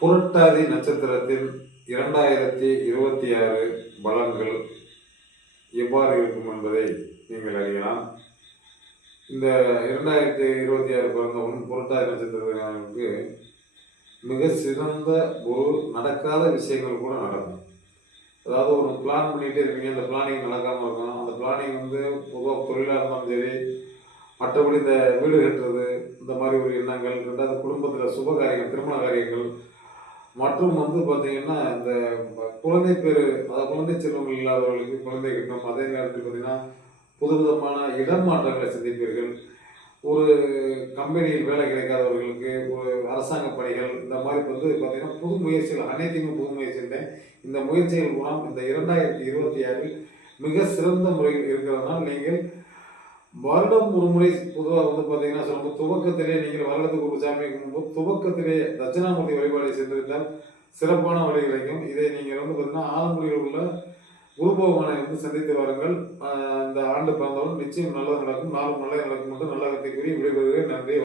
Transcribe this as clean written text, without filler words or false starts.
புரட்டாதி நட்சத்திரத்தில் 2026 பலன்கள் எவ்வாறு இருக்கும் என்பதை நீங்கள் அறியலாம். இந்த 2026 பிறந்தவன் புரட்டாதி நட்சத்திரத்தினருக்கு மிக சிறந்த ஒரு நடக்காத விஷயங்கள் கூட நடக்கும். அதாவது ஒரு பிளான் பண்ணிகிட்டே இருக்கீங்க, அந்த பிளானிங் நடக்காமல் இருக்கும். அந்த பிளானிங் பொதுவாக தொழிலாக இருந்தாலும் சரி, மற்றபடி இந்த வீடு கட்டுறது, இந்த மாதிரி ஒரு எண்ணங்கள், ரெண்டாவது குடும்பத்தில் சுப காரியங்கள், திருமண காரியங்கள், மற்றும் பார்த்தீங்கன்னா இந்த குழந்தை பேர், அதாவது குழந்தை செல்வங்கள் இல்லாதவர்களுக்கு குழந்தை கிட்டும். அதே நேரத்தில் பார்த்தீங்கன்னா புதுவிதமான இடமாற்றங்களை சந்திப்பீர்கள். ஒரு கம்பெனியில் வேலை கிடைக்காதவர்களுக்கு ஒரு அரசாங்க பணிகள், இந்த மாதிரி பார்த்தீங்கன்னா புது முயற்சிகள், அனைத்துமே புது முயற்சிகள். இந்த முயற்சிகள் மூலம் இந்த 2026 மிக சிறந்த முறையில் இருக்கிறதுனால் நீங்கள் வருடம் ஒரு முறை பொதுவாக பார்த்தீங்கன்னா சொல்லும்போது துவக்கத்திலே நீங்கள் வருடத்துக்கு ஒரு சாமி கும்பிடும்போது துவக்கத்திலே தட்சிணாமூர்த்தி வழிபாடை சென்றிருந்தால் சிறப்பான வழி கிடைக்கும். இதை நீங்கள் பார்த்தீங்கன்னா ஆலங்குடியில் உள்ள குரு பகவானை சந்தித்து வாருங்கள். இந்த ஆண்டு பிறந்தவன் நிச்சயம் நல்லது நடக்கும், நாளும் நல்லது நடக்கும் என்று நல்ல கருத்தை கூறி விடைபெறுகிறேன். நன்றி.